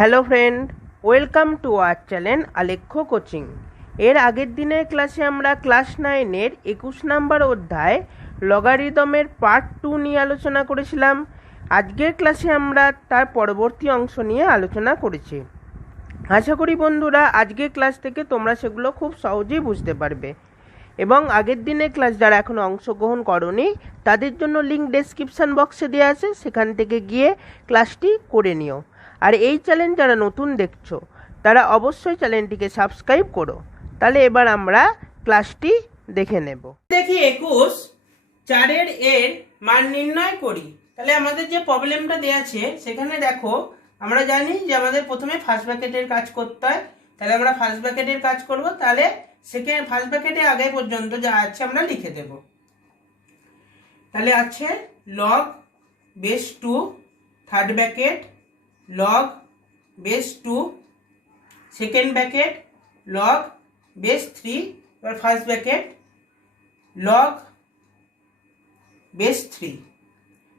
Hello friend, welcome to our channel Alekhya coaching. এর আগের দিনের ক্লাসে আমরা ক্লাস 9-এর 21 নম্বর অধ্যায় লগারিদমের পার্ট 2 নিয়ে আলোচনা করেছিলাম। আজকের ক্লাসে আমরা তার পরবর্তী অংশ নিয়ে আলোচনা করেছি। আশা করি বন্ধুরা আজকের ক্লাস থেকে তোমরা সেগুলো খুব সহজেই বুঝতে পারবে এবং আগের দিনের ক্লাস যারা এখনও অংশগ্রহণ করনি তাদের জন্য লিঙ্ক ডেসক্রিপশান বক্সে দেওয়া আছে, সেখান থেকে গিয়ে ক্লাসটি করে নিও। আর এই চ্যানেল যারা নতুন দেখছো তারা অবশ্যই চ্যানেলটিকে সাবস্ক্রাইব করো। তাহলে এবার আমরা ক্লাসটি দেখে নেব। দেখি 21 4 এর মান নির্ণয় করি। তাহলে আমাদের যে প্রবলেমটা দেওয়া আছে সেখানে দেখো, আমরা জানি যে আমাদের প্রথমে ফার্স্ট ব্র্যাকেটের কাজ করতে হয়। তাহলে আমরা ফার্স্ট ব্র্যাকেটের কাজ করব। তাহলে সেকেন্ড ফার্স্ট ব্র্যাকেটে আগে পর্যন্ত যা আছে আমরা লিখে দেব। তাহলে আছে log base 2 third bracket, log base 2 second bracket, log base 3 এবার ফার্স্ট ব্র্যাকেট, লগ বেস 3।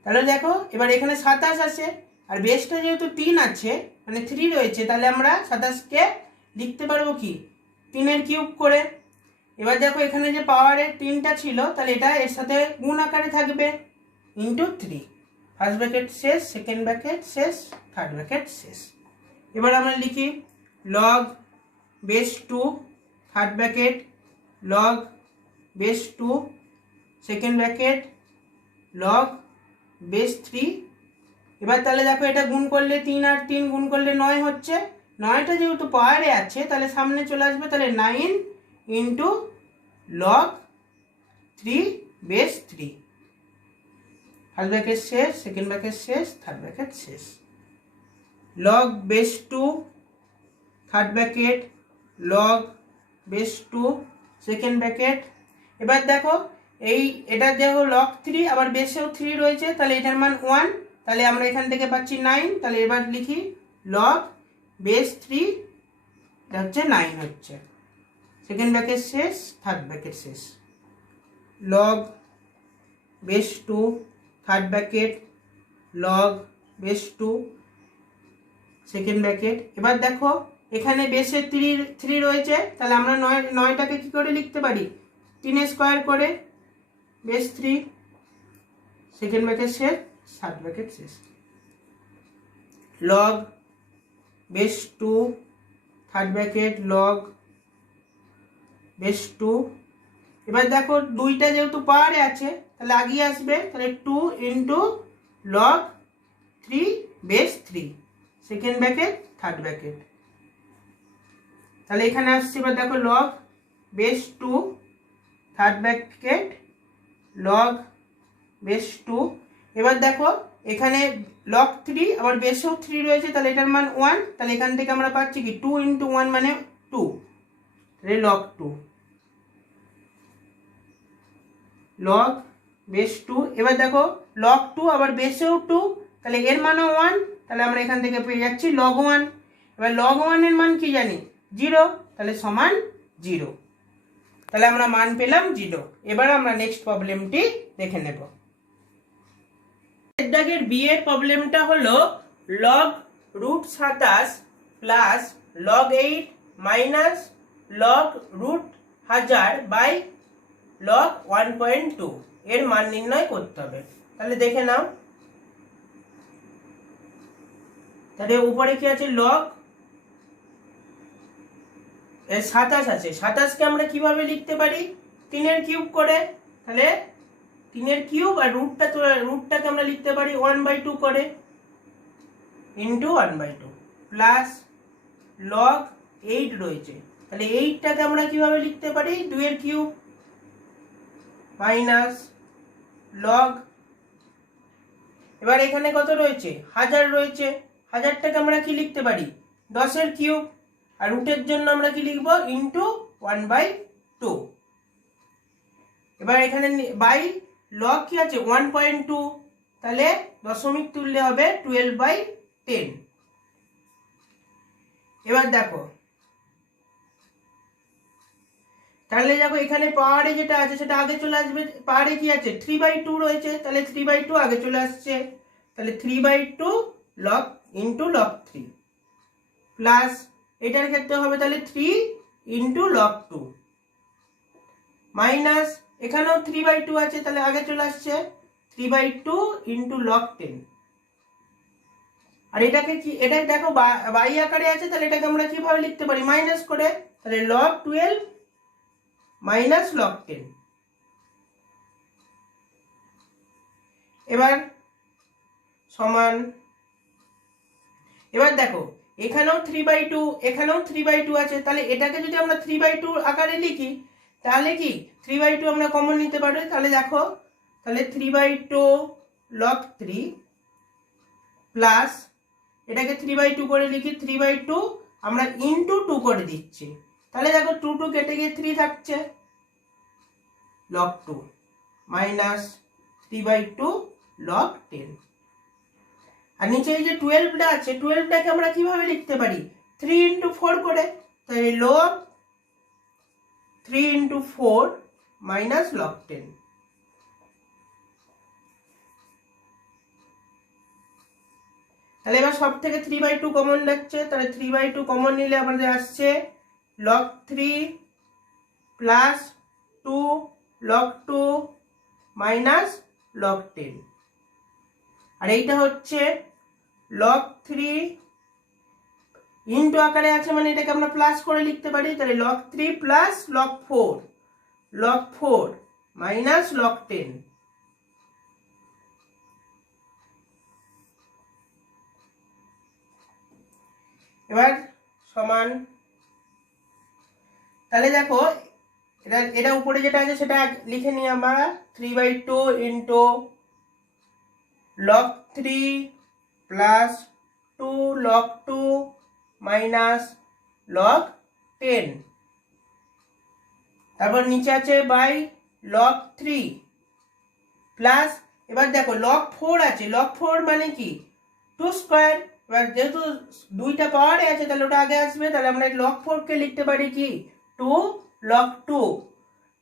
তাহলে দেখো এবার এখানে 27 আছে আর বেসটা যেহেতু 3 আছে মানে 3 রয়েছে, তাহলে আমরা 27কে লিখতে পারবো কি 3-এর কিউব করে। এবার দেখো এখানে যে পাওয়ারের 3টা ছিল তাহলে এটা এর সাথে গুণ আকারে থাকবে ইন্টু 3। ফার্স্ট ব্র্যাকেট শেষ, সেকেন্ড ব্র্যাকেট শেষ, থার্ড ব্র্যাকেট শেষ। এবার আমরা লিখি log base 2 third bracket, log base 2 second bracket, log base 3। এবার তাহলে দেখো এটা গুণ করলে 3 আর 3 গুণ করলে 9 হচ্ছে। 9টা যেহেতু পাওয়ারে আছে তাহলে সামনে চলে আসবে, তাহলে 9 into log 3 base 3। First bracket শেষ, সেকেন্ড ব্র্যাকেট শেষ, থার্ড ব্র্যাকেট শেষ। Log base 2 third bracket, log base 2 second bracket. এবার দেখো এটা দেখো লগ 3 আবার বেসেও 3 রয়েছে, তাহলে এটার মান 1। তাহলে আমরা এখান থেকে পাচ্ছি 9। তাহলে এবার লিখি লগ বেস 3 এটা হচ্ছে 9 হচ্ছে। সেকেন্ড ব্র্যাকেট শেষ, থার্ড ব্র্যাকেট শেষ। Log base 2 third bracket, log base 2 second bracket. এবার দেখো এখানে বেসে 3 রয়েছে, তাহলে আমরা 9টাকে কি করে লিখতে পারি 3 স্কোয়ার করে বেস 3 সেকেন্ড ব্র্যাকেট শেষ, থার্ড ব্র্যাকেট শেষ। Log base 2 third bracket, log base 2। এবার দেখো 2টা যেহেতু পাওয়ারে আছে তাহলে আগিয়ে আসবে, তাহলে 2 into log 3 base 3 second bracket, third bracket. তাহলে এখানে আসছে এবার দেখো log base 2 third bracket, log base 2। এবার দেখো এখানে লগ 3 আবার বেসেও 3 রয়েছে, তাহলে এটার মান 1। তাহলে এখান থেকে আমরা পাচ্ছি কি 2 ইন্টু 1 মানে 2, তাহলে লগ 2 লগ বেস 2। এবার দেখো লগ 2 আবার বেসেও 2, তাহলে এর মানও 1। তাহলে আমরা এখান থেকে পেয়ে যাচ্ছি লগ 1। এবার লগ 1 এর মান কি জানি 0, তাহলে সমান 0। তাহলে আমরা মান পেলাম 0। এবার আমরা নেক্সট প্রবলেমটি দেখে নেব। দাগের বি এর প্রবলেমটা হলো log root 27 plus log 8 minus log root 1000 by log 1.2 এর মান নির্ণয় করতে হবে। তাহলে দেখে নাও, তাহলে উপরে কি আছে লগ 27 আছে, 27কে আমরা কিভাবে লিখতে পারি 3-এর কিউব করে। তাহলে 3-এর কিউব আর রুটটাকে আমরা লিখতে পারি 1/2 করে ইন্টু 1/2 প্লাস লগ 8 রয়েছে, তাহলে 8টাকে আমরা কিভাবে লিখতে পারি 2-এর কিউব মাইনাস লগ। এবার এখানে কত রয়েছে 1000 রয়েছে, 1000টাকে আমরা কি লিখতে পারি 10-এর কিউব আর রুটের জন্য আমরা কি লিখবো ইন্টু 1/2। এবার এখানে বাই লগ কি আছে 1.2, তাহলে দশমিক তুললে হবে 12/10। এবার দেখো তাহলে দেখো এখানে পাওয়ারে যেটা আছে সেটা আগে চলে আসবে। পাওয়ারে কি আছে 3/2 রয়েছে, তাহলে 3/2 আগে চলে আসছে, তাহলে 3/2 লগ ইন্টু লগ 3 প্লাস এটার ক্ষেত্রে হবে তাহলে 3 ইন্টু লগ 2 মাইনাস এখানেও 3/2 আছে, তাহলে আগে চলে আসছে 3/2 ইন্টু লগ 10। আর এটাকে কি, এটা দেখো বাই আকারে আছে, তাহলে এটাকে আমরা কিভাবে লিখতে পারি মাইনাস করে, তাহলে লগ 12 মাইনাস লগ 10। এবার সমান, এবার দেখো এখানেও 3/2 এখানেও 3/2 আছে, তাহলে এটাকে যদি আমরা 3/2 আকারে লিখি তাহলে কি 3/2 আমরা কমন নিতে পারি, তাহলে দেখো তাহলে 3/2 লগ 3 প্লাস এটাকে 3/2 করে লিখি, 3/2 আমরা ইন্টু 2 করে দিচ্ছি, তাহলে দেখো 2 2 কেটে গিয়ে 3 থাকছে লগ 2 মাইনাস 3/2 লগ 10। আর নিচে এই যে 12টা আছে, 12টাকে আমরা কিভাবে লিখতে পারি 3 ইন্টু 4 করে, তাহলে লগ 3 ইন্টু 4 মাইনাস লগ 10। তাহলে এবার সব থেকে 3/2 কমন যাচ্ছে, তাহলে 3/2 কমন নিলে আমাদের আসছে log 3 plus 2 log 2 minus log 10। আর এইটা হচ্ছে লগ 3 ইন্টু আকারে আছে, মানে এটাকে আমরা প্লাস করে লিখতে পারি, তাহলে log 3 plus log 4 minus log 10। এবার সমান, তাহলে দেখো এটা উপরে যেটা আছে সেটা লিখে নিই আমরা, 3/2 into log 3 plus 2 log 2 minus log 10। তারপর নিচে আছে বাই লগ 3 প্লাস, এবার দেখো লগ 4 আছে, লগ 4 মানে কি 2 স্কোয়ার, এবার যেহেতু দুইটা পাওয়ারে আছে তাহলে ওটা আগে আসবে, তাহলে আমরা লগ 4 কে লিখতে পারি কি 2 লগ 2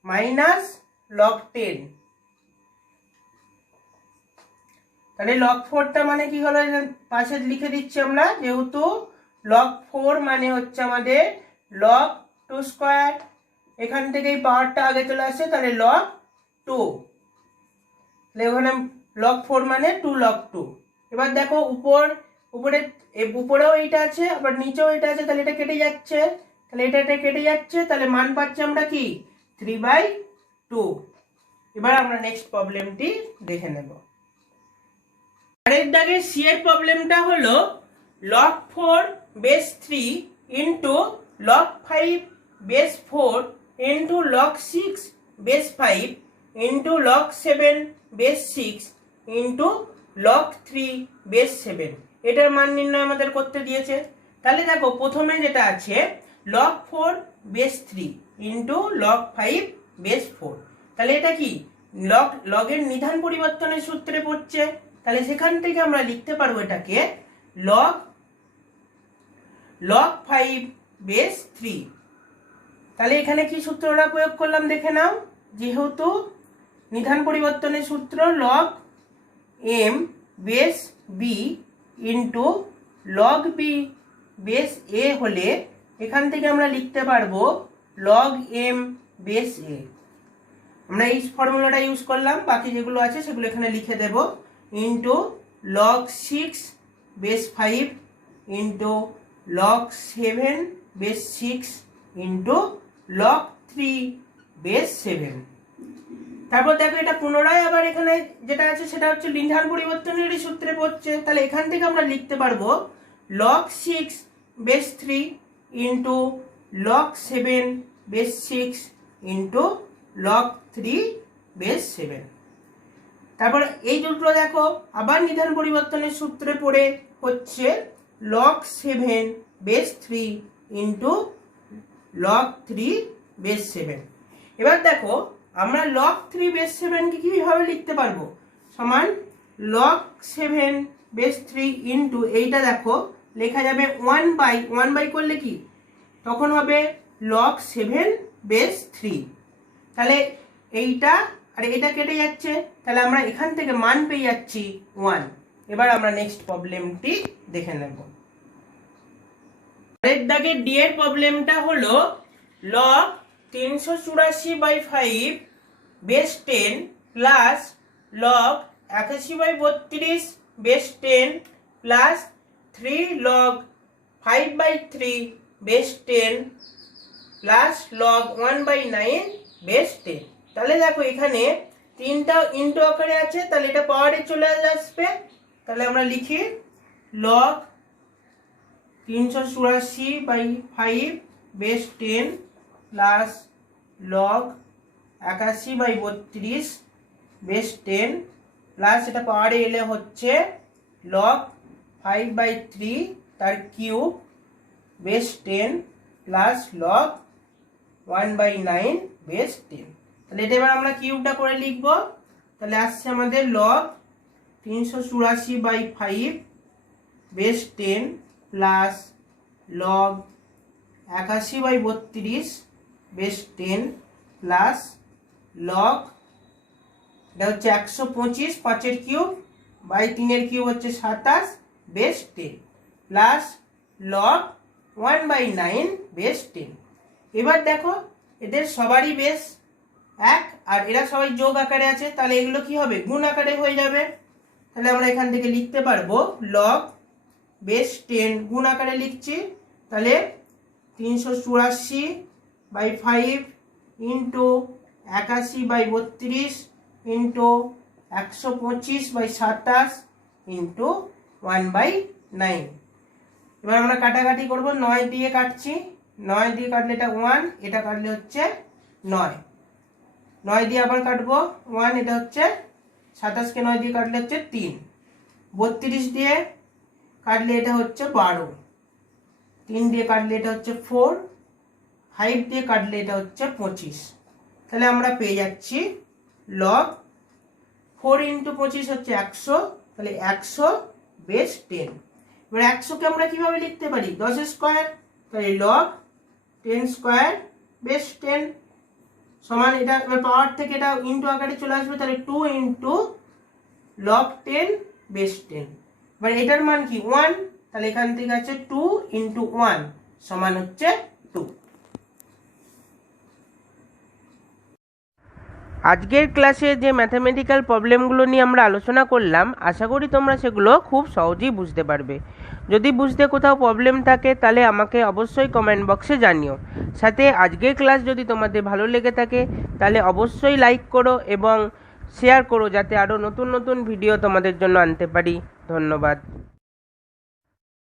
মাইনাস লগ 10। তাহলে লগ 4টা মানে কি হলো, পাশে লিখে দিচ্ছি আমরা, যেহেতু লগ 4 মানে হচ্ছে আমাদের লগ 2 স্কোয়ার, এখান থেকে এই পাওয়ারটা আগে চলে আসছে, তাহলে লগ 2, তাহলে ওখানে লগ 4 মানে 2 লগ 2। এবার দেখো উপরেও এইটা আছে, আবার নিচেও এটা আছে, তাহলে এটা কেটে যাচ্ছে, তাহলে এটা কেটে যাচ্ছে, তাহলে মান পাচ্ছি আমরা কি 3/2। এবার আমরা নেক্সট প্রবলেমটি দেখে নেব। পরের দাগে সি এর প্রবলেমটা হলো log 4 base 3 into log 5 base 4 into log 6 base 5 into log 7 base 6 into log 3 base 7, এটার মান নির্ণয় আমাদের করতে দিয়েছে। তাহলে দেখো প্রথমে যেটা আছে log 4 base 3 into log 5 base 4, তাহলে এটা কি লগের নিধান পরিবর্তনের সূত্রে পড়ছে, তাহলে সেখান থেকে আমরা লিখতে পারবো এটাকে লগ 5 বেস 3। তাহলে এখানে কি সূত্রটা প্রয়োগ করলাম দেখে নাও, যেহেতু নিধান পরিবর্তনের সূত্র log m base b into log b base a হলে এখান থেকে আমরা লিখতে পারবো লগ m বেস a। আমরা এই ফর্মুলাটা ইউজ করলাম, বাকি যেগুলো আছে সেগুলো এখানে লিখে দেব, into log 6 base 5 into log 7 base 6 into log 3 base 7। তারপর দেখো এটা পুনরায় আবার এখানে যেটা আছে সেটা হচ্ছে নিধান পরিবর্তনের সূত্রে পড়ছে, তাহলে এখান থেকে আমরা লিখতে পারবো log 6 base 3 into log 7 base 6 into log 3 base 7। তারপর এই দুটো দেখো আবার নিধান পরিবর্তনের সূত্রে পড়ে হচ্ছে log 7 base 3 into log 3 base 7। এবার দেখো আমরা লগ 3 বেস 7 কে কিভাবে লিখতে পারবো, সমান লগ 7 বেস 3 ইন্টু এইটা দেখো লেখা যাবে 1/1 করলে কি তখন হবে লগ 7 বেস 3, তাহলে এইটা আর এটা কেটে যাচ্ছে, তাহলে আমরা এখান থেকে মান পেয়ে যাচ্ছি 1। এবার আমরা নেক্সট প্রবলেমটি দেখে নেব। পরের দাগের ডি এর প্রবলেমটা হলো log 384/5 base 10 plus log 81/32 base 10 plus 3 log 5/3 base 10 plus log 1/9 base 10। তাহলে দেখো এখানে তিনটা ইনটু আকারে আছে, তাহলে এটা পাওয়ারে চলে আসবে। তাহলে আমরা লিখি log 384/5 base 10 plus log 81/32 base 10 plus এটা পাওয়ারে এলে হচ্ছে লগ 5/3 তার cube base 10 plus log 1/9 base 10। তাহলে এটা এবার আমরা কিউবটা করে লিখব। তাহলে আসছে আমাদের log 384/5 base 10 plus log 81/32 base 10 plus log এটা হচ্ছে 125 5 এর কিউব বাই 3 এর কিউব হচ্ছে 27 বেস 10 প্লাস লগ 1/9 বেস 10। এবার দেখো এদের সবারই বেস এক আর এরা সবাই যোগ আকারে আছে, তাহলে এগুলো কি হবে গুণ আকারে হয়ে যাবে। তাহলে আমরা এখান থেকে লিখতে পারবো লগ বেস 10 গুণ আকারে লিখছি। তাহলে 384/5 ইন্টু 81/32 ইন্টু 125/27 ইন্টু 1/9। এবার আমরা কাটাকাটি করবো, 9 দিয়ে কাটছি, 9 দিয়ে কাটলে এটা 1, এটা কাটলে হচ্ছে 9, 9 দিয়ে আবার কাটবো 1, এটা হচ্ছে 27 কে 9 দিয়ে কাটলে হচ্ছে 3, 32 দিয়ে কাটলে এটা হচ্ছে 12, 3 দিয়ে কাটলে এটা হচ্ছে 4, 5 দিয়ে কাটলে এটা হচ্ছে 25। তাহলে আমরা পেয়ে যাচ্ছি লগ 4 ইন্টু 25 হচ্ছে 100, তাহলে 100 বেস 10। এবার 100 কে আমরা কিভাবে লিখতে পারি 10 স্কয়ার, তাহলে লগ 10 স্কয়ার বেস 10 সমান এটা এবার পাওয়ার থেকে এটা ইনটু আকারে চলে আসবে, তাহলে 2 ইনটু লগ 10 বেস 10। এবার এটার মান কি 1, তাহলে এখান থেকে আছে 2 ইনটু 1 সমান হচ্ছে 2। আজকের ক্লাসে যে ম্যাথামেটিক্যাল প্রবলেমগুলো নিয়ে আমরা আলোচনা করলাম, আশা করি তোমরা সেগুলো খুব সহজেই বুঝতে পারবে। যদি বুঝতে কোথাও প্রবলেম থাকে তাহলে আমাকে অবশ্যই কমেন্ট বক্সে জানিও। সাথে আজকের ক্লাস যদি তোমাদের ভালো লেগে থাকে তাহলে অবশ্যই লাইক করো এবং শেয়ার করো, যাতে আরও নতুন নতুন ভিডিও তোমাদের জন্য আনতে পারি। ধন্যবাদ।